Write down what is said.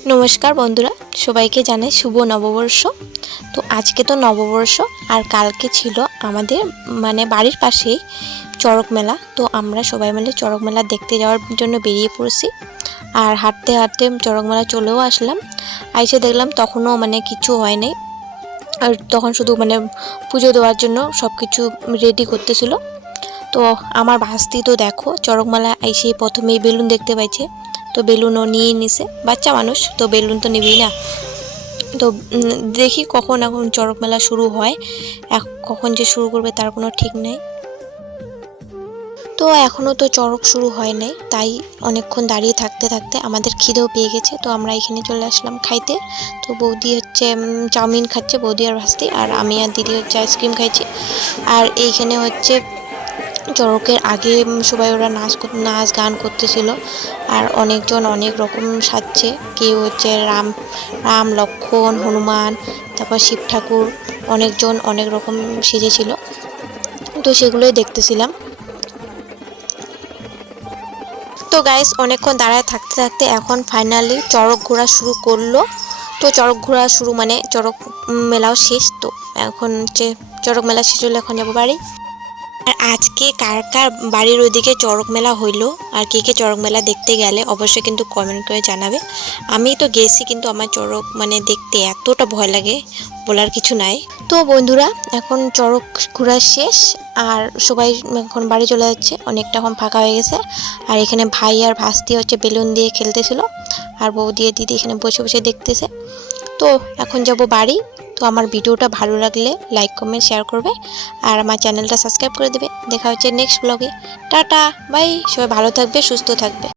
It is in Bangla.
नमस्कार बंधुरा सबाइके जानाई शुभ नवबर्ष। तो आज के तो नवबर्ष और कल के छिलो आमादेर माने बाड़ीर पाशेई चड़क मेला। तो आमरा सबाई मिले चड़क मेला देखते जाओयार जोन्नो बेरिये पड़ेछि और हाঁटते हाঁटते चड़क मेला चलेও आसलाम। आइसे देखलाम तखनो माने किछु हय नाई और तखन शुधु माने पुजो देওয়ার জন্য सबकिछु रेडी करतेछिलो। तो आमार भास्ती तो देखो चड़क मेला आइसे प्रथमेई बेलुन देखते पाइছে। तो बेलुनও নিয়ে নিছে, বাচ্চা মানুষ তো বেলুন তো নেবেই না। তো দেখি কখন এখন চড়ক মেলা শুরু হয়, কখন যে শুরু করবে তার কোনো ঠিক নেই। তো এখনও তো চড়ক শুরু হয় নাই, তাই অনেকক্ষণ দাঁড়িয়ে থাকতে থাকতে আমাদের খিদেও পেয়ে গেছে। তো আমরা এখানে চলে আসলাম খাইতে। তো বৌদি হচ্ছে চাউমিন খাচ্ছে, বৌদি আর ভাস্তি, আর আমি আর দিদি হচ্ছে আইসক্রিম খাইছি। আর এইখানে হচ্ছে চড়কের আগে সবাই ওরা নাচ গান করতেছিল আর অনেকজন অনেক রকম সাজছে। কেউ হচ্ছে রাম লক্ষ্মণ হনুমান, তারপর শিব ঠাকুর, অনেকজন অনেক রকম সেজেছিল। তো সেগুলোই দেখতেছিলাম। তো গাইস অনেকক্ষণ দাঁড়ায় থাকতে থাকতে এখন ফাইনালি চড়ক ঘোরা শুরু করলো। তো চড়ক ঘোরা শুরু মানে চড়ক মেলাও শেষ। তো এখন হচ্ছে চড়ক মেলা শেষ হলে এখন যাবো বাড়ি। আর আজকে কার কার বাড়ির ওইদিকে চড়ক মেলা হইলো আর কে কে চড়ক মেলা দেখতে গেলে অবশ্যই কিন্তু কমেন্ট করে জানাবে। আমি তো গেছি, কিন্তু আমার চড়ক মানে দেখতে এতটা ভয় লাগে বলার কিছু নাই। তো বন্ধুরা এখন চড়ক ঘোরা শেষ আর সবাই এখন বাড়ি চলে যাচ্ছে, অনেকটা এখন ফাঁকা হয়ে গেছে। আর এখানে ভাই আর ভাস্তি হচ্ছে বেলুন দিয়ে খেলতেছিল আর বৌদি আর দিদি এখানে বসে বসে দেখতেছে। তো এখন যাব বাড়ি। তো আমার ভিডিওটা ভালো লাগলে লাইক কমেন্ট শেয়ার করবে আর আমার চ্যানেলটা সাবস্ক্রাইব করে দেবে। দেখা হচ্ছে নেক্সট ব্লগে। টাটা বাই, সবাই ভালো থাকবে, সুস্থ থাকবে।